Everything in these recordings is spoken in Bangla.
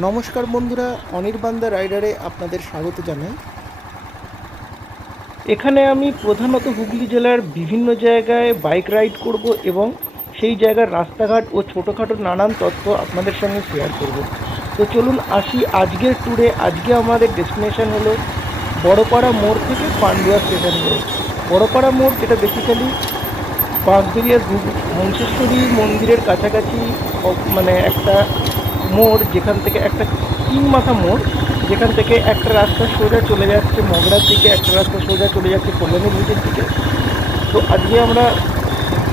নমস্কার বন্ধুরা, অনির্বাণ রাইডারে আপনাদের স্বাগত জানাই। এখানে আমি প্রধানত হুগলি জেলার বিভিন্ন জায়গায় বাইক রাইড করব এবং সেই জায়গার রাস্তাঘাট ও ছোটোখাটো নানান তথ্য আপনাদের সঙ্গে শেয়ার করব। তো চলুন আসি আজকের ট্যুরে। আজকে আমাদের ডেস্টিনেশন হলো বড়পাড়া মোড় থেকে পান্ডুয়া স্টেশন রোড। বড়পাড়া মোড় যেটা বেসিক্যালি বাঁশবেড়িয়ার মঞ্চেশ্বরী মন্দিরের কাছাকাছি মানে একটা মোড়, যেখান থেকে একটা তিন মাথা মোড়, যেখান থেকে একটা রাস্তা সোজা চলে যাচ্ছে মগরার দিকে, একটা রাস্তা সোজা চলে যাচ্ছে কল্যাণী ব্রিজের দিকে। তো আজকে আমরা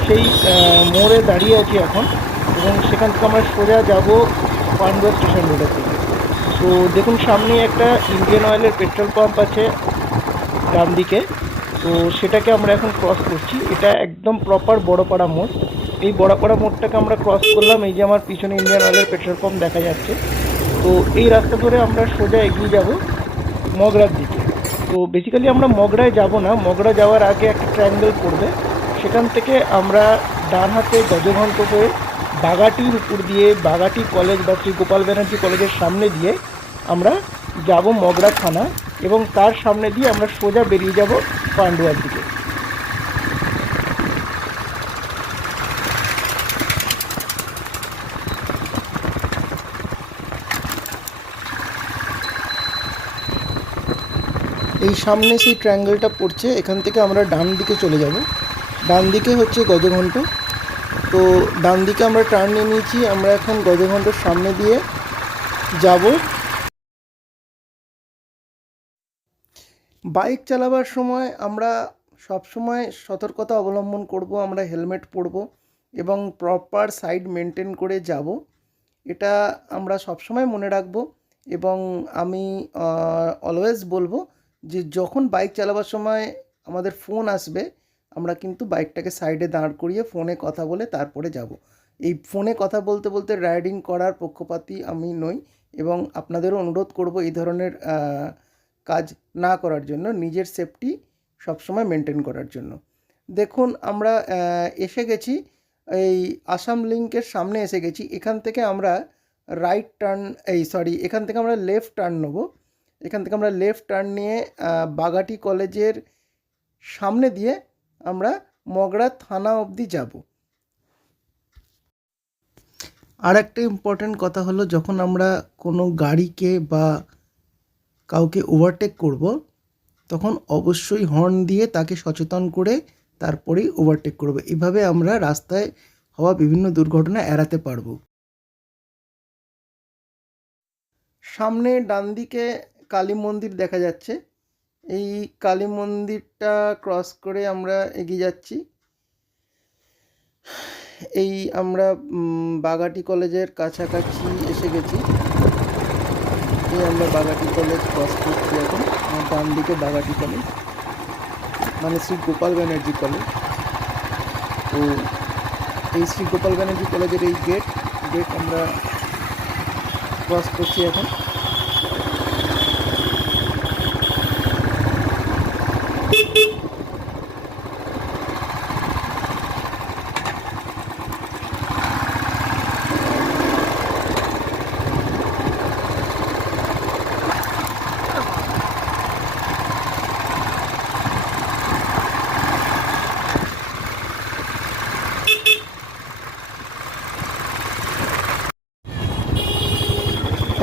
সেই মোড়ে দাঁড়িয়ে আছি এখন, এবং সেখান থেকে আমরা সোজা যাব পান্ডুয়া স্টেশন রোডের দিকে। তো দেখুন, সামনে একটা ইন্ডিয়ান অয়েলের পেট্রোল পাম্প আছে ডান দিকে। তো সেটাকে আমরা এখন ক্রস করছি। এটা একদম প্রপার বড়পাড়া মোড়। এই বড়পাড়া মোড়টাকে আমরা ক্রস করলাম। এই যে আমার পিছনে ইন্ডিয়ান অয়েলের পেট্রোল পাম্প দেখা যাচ্ছে। তো এই রাস্তা ধরে আমরা সোজা এগিয়ে যাব মগরার দিকে। তো বেসিক্যালি আমরা মগরায় যাব না, মগরা যাওয়ার আগে একটা ট্রায়াঙ্গেল পড়বে। সেখান থেকে আমরা ডান হাতে গজঘণ্ট হয়ে বাগাটির উপর দিয়ে, বাগাটি কলেজ বা শ্রী গোপাল ব্যানার্জি কলেজের সামনে দিয়ে আমরা যাব মগরা থানা, এবং তার সামনে দিয়ে আমরা সোজা বেরিয়ে যাব পান্ডুয়ার দিকে। এই সামনে সেই ট্রায়াঙ্গেলটা পড়ছে, এখান থেকে আমরা ডান দিকে চলে যাব। ডান দিকে হচ্ছে গজঘণ্ট। তো ডান দিকে আমরা টার্ন নিয়ে নিয়েছি। আমরা এখন গজঘণ্টর সামনে দিয়ে যাব। বাইক চালাবার সময় আমরা সবসময় সতর্কতা অবলম্বন করব। আমরা হেলমেট পরব এবং প্রপার সাইড মেনটেন করে যাব, এটা আমরা সবসময় মনে রাখব। এবং আমি অলওয়েজ বলবো যে যখন বাইক চালাবার সময় আমাদের ফোন আসবে, আমরা কিন্তু বাইকটাকে সাইডে দাঁড় করিয়ে ফোনে কথা বলে তারপরে যাব। এই ফোনে কথা বলতে বলতে রাইডিং করার পক্ষপাতী আমি নই, এবং আপনাদেরও অনুরোধ করব এই ধরনের কাজ না করার জন্য, নিজের সেফটি সবসময় মেনটেন করার জন্য। দেখুন, আমরা এসে গেছি, এই আসাম লিঙ্কের সামনে এসে গেছি। এখান থেকে আমরা রাইট টার্ন, এখান থেকে আমরা লেফট টার্ন নেব। এখান থেকে আমরা লেফট টার্ন নিয়ে বাগাটি কলেজের সামনে দিয়ে আমরা মগরা থানা অবধি যাব। আর একটা ইম্পর্ট্যান্ট কথা হলো, যখন আমরা কোনো গাড়িকে বা কাউকে ওভারটেক করব, তখন অবশ্যই হর্ন দিয়ে তাকে সচেতন করে তারপরেই ওভারটেক করব। এভাবে আমরা রাস্তায় হওয়া বিভিন্ন দুর্ঘটনা এড়াতে পারবো। সামনে ডান দিকে কালী মন্দির দেখা যাচ্ছে। এই কালী মন্দিরটা ক্রস করে আমরা এগিয়ে যাচ্ছি। এই আমরা বাগাটি কলেজের কাছাকাছি এসে গেছি। এই আমরা বাগাটি কলেজ ক্রস করছি এখন। ডান দিকে বাগাটি কলেজ, মানে শ্রী গোপাল ব্যানার্জি কলেজ। তো এই শ্রী গোপাল ব্যানার্জি কলেজের এই গেট আমরা ক্রস করছি এখন।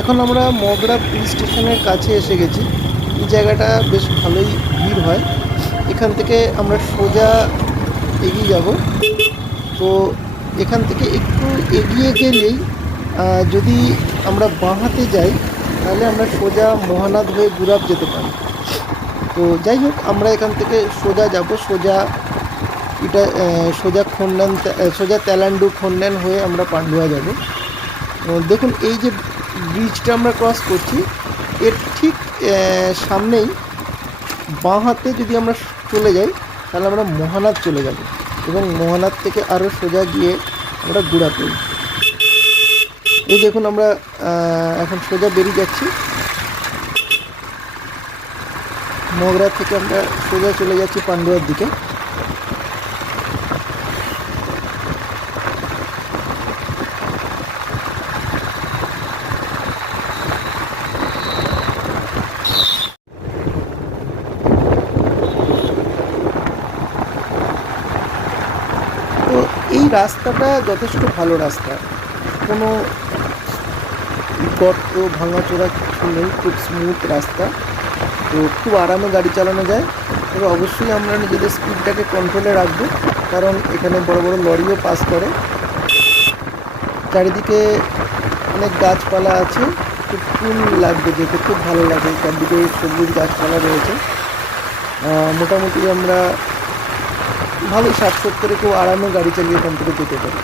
এখন আমরা মগরা পুলিশ স্টেশনের কাছে এসে গেছি। এই জায়গাটা বেশ ভালোই ভিড় হয়। এখান থেকে আমরা সোজা এগিয়ে যাব। তো এখান থেকে একটু এগিয়ে গেলেই যদি আমরা বাঁ হাতে যাই, তাহলে আমরা সোজা মহানাদ হয়ে গুরাব যেতে পারি। তো যাই হোক, আমরা এখান থেকে সোজা যাব, সোজা এটা সোজা সোজা তেলান্ডু খন্ডান হয়ে আমরা পান্ডুয়া যাব। দেখুন, এই যে ব্রিজটা আমরা ক্রস করছি, এর ঠিক সামনেই বাঁ হাতে যদি আমরা চলে যাই, তাহলে আমরা মহানাদ চলে যাব, এবং মহানাদ থেকে আরও সোজা গিয়ে আমরা গুড়া করি। এই দেখুন, আমরা এখন সোজা বেরিয়ে যাচ্ছি। মগরা থেকে আমরা সোজা চলে যাচ্ছি পান্ডুয়ার দিকে। রাস্তাটা যথেষ্ট ভালো রাস্তা, কোনো গর্ত ভাঙাচোরা কিছু নেই, খুব স্মুথ রাস্তা। তো খুব আরামে গাড়ি চালানো যায়। তবে অবশ্যই আমরা নিজেদের স্পিডটাকে কন্ট্রোলে রাখবো, কারণ এখানে বড় বড় লরিও পাস করে। চারিদিকে অনেক গাছপালা আছে, খুব কুল লাগবে, যেতে খুব ভালো লাগে। চারদিকে সবুজ গাছপালা রয়েছে। মোটামুটি আমরা ভালোই 60-70-এ খুব আরামে গাড়ি চালিয়ে এখান থেকে যেতে পারি।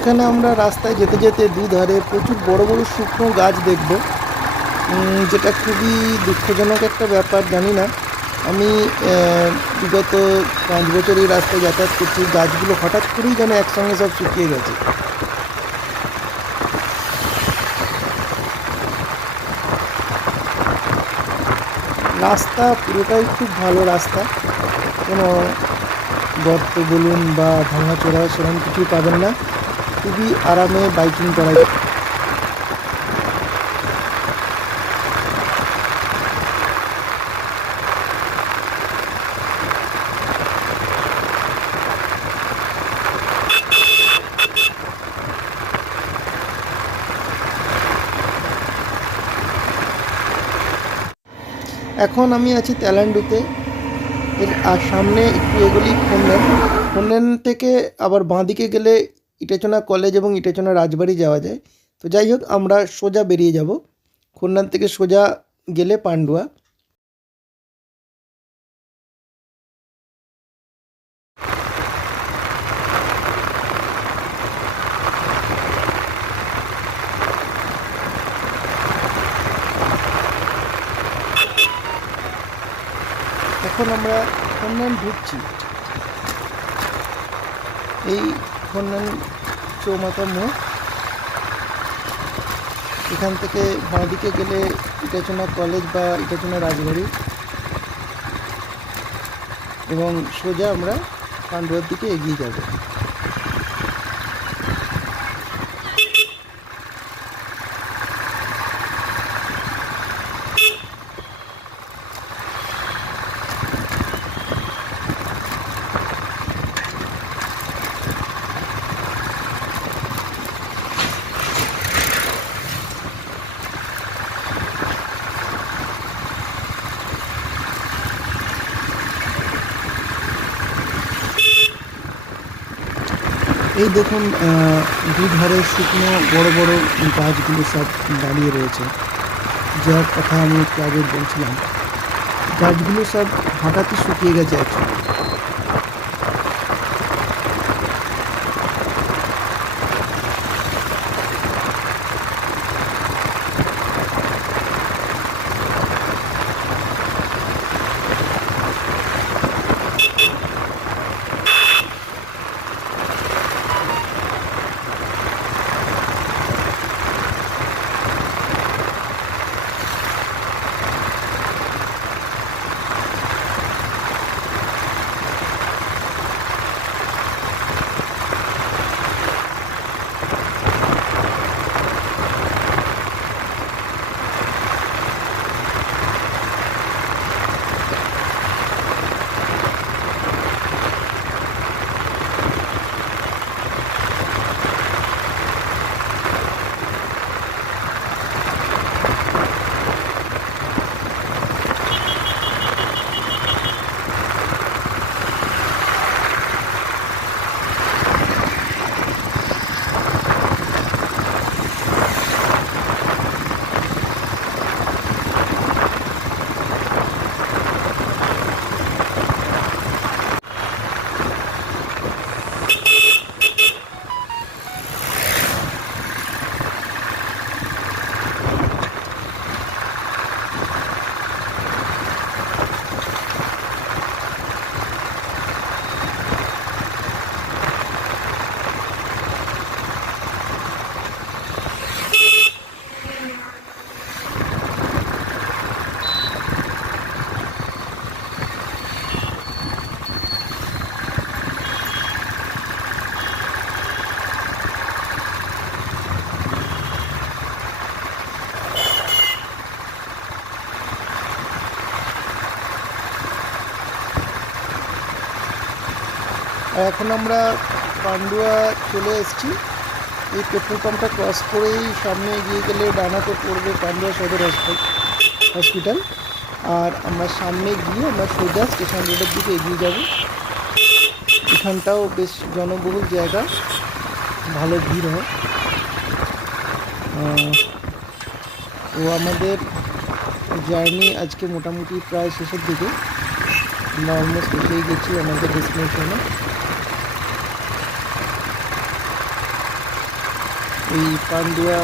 এখানে আমরা রাস্তায় যেতে যেতে দুধারে প্রচুর বড় বড় শুকনো গাছ দেখব, যেটা খুবই দুঃখজনক একটা ব্যাপার। জানি না, আমি বিগত 5 বছর এই রাস্তায় যাতায়াত করছি, গাছগুলো হঠাৎ করেই যেন একসঙ্গে সব শুকিয়ে গেছে। রাস্তা পুরোটাই খুব ভালো রাস্তা, কোনো গর্ত বলুন বা ভাঙাচোরা সেরকম কিছুই পাবেন না, খুবই আরামে বাইকিং করা যায়। এখন আমি আছি তেলান্ডুতে। এর আর সামনে একটু এগোলেই খন্নেন। খন্নেন থেকে আবার বাঁদিকে গেলে ইটেচনা কলেজ এবং ইটেচনা রাজবাড়ি যাওয়া যায়। তো যাই হোক, আমরা সোজা বেরিয়ে যাব। খন্নেন থেকে সোজা গেলে পান্ডুয়া। এখন আমরা খন্নেন ঢুকছি। এই খন্নেন চৌমাথা মোড়। এখান থেকে বাঁদিকে গেলে ইটেচনা কলেজ বা ইটেচনা রাজবাড়ি, এবং সোজা আমরা পান্ডুয়ার দিকে এগিয়ে যাব। এই দেখুন, দুধারে শুকনো বড় বড় গাছগুলো সব দাঁড়িয়ে রয়েছে। যার কথা আমি একটু আগে বলছিলাম, গাছগুলো সব হঠাৎই শুকিয়ে গেছে অ্যাকচুয়ালি। আর এখন আমরা পান্ডুয়া চলে এসেছি। এই পেট্রোল পাম্পটা ক্রস করেই সামনে এগিয়ে গেলে ডানাতে পড়বে পান্ডুয়া সদর হসপিটাল। আর আমরা সামনে গিয়ে আমরা সোজা স্টেশন রোডের দিকে এগিয়ে যাব। এখানটাও বেশ জনবহুল জায়গা, ভালো ভিড় হয়। তো আমাদের জার্নি আজকে মোটামুটি প্রায় শেষের দিকে, আমরা অলমোস্ট এসেই গেছি আমাদের ডেস্টিনেশনে। এই পান্ডুয়া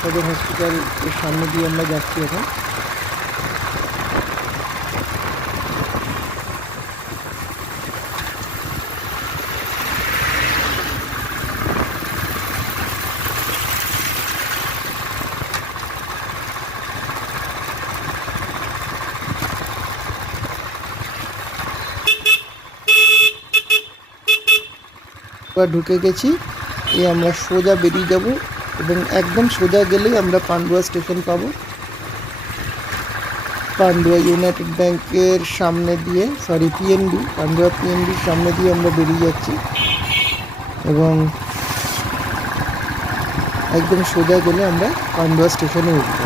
সদর হসপিটাল এর সামনে দিয়ে আমরা যাচ্ছি এখন। ঢুকে গেছি, আমরা সোজা বেরিয়ে যাব এবং একদম সোজা গেলেই আমরা পান্ডুয়া স্টেশন পাবো। পান্ডুয়া ইউনাইটেড ব্যাংকের সামনে দিয়ে, পিএনবি, পান্ডুয়া পিএনবির সামনে দিয়ে আমরা বেরিয়ে যাচ্ছি এবং একদম সোজা গেলে আমরা পান্ডুয়া স্টেশনে উঠব।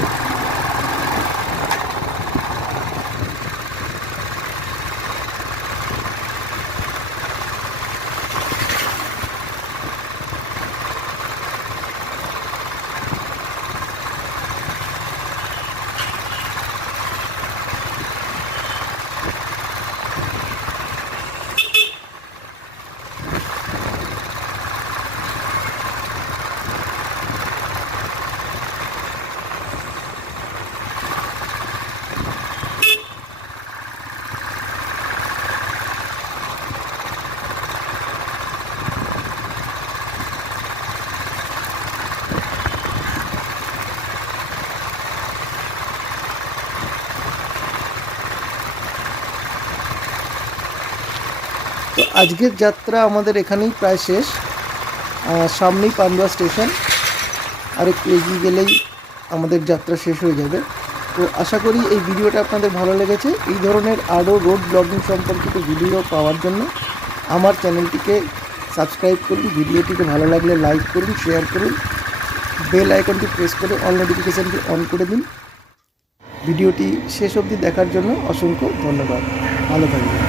তো আজকের যাত্রা আমাদের এখানেই প্রায় শেষ। সামনেই পান্ডুয়া স্টেশন, আর একটু এগিয়ে গেলেই আমাদের যাত্রা শেষ হয়ে যাবে। তো আশা করি এই ভিডিওটা আপনাদের ভালো লেগেছে। এই ধরনের আরও রোড ব্লগিং সম্পর্কিত ভিডিও পাওয়ার জন্য আমার চ্যানেলটিকে সাবস্ক্রাইব করুন। ভিডিওটিকে ভালো লাগলে লাইক করুন, শেয়ার করুন, বেল আইকনটি প্রেস করে অল নোটিফিকেশানটি অন করে দিন। ভিডিওটি শেষ অবধি দেখার জন্য অসংখ্য ধন্যবাদ। ভালো থাকবেন।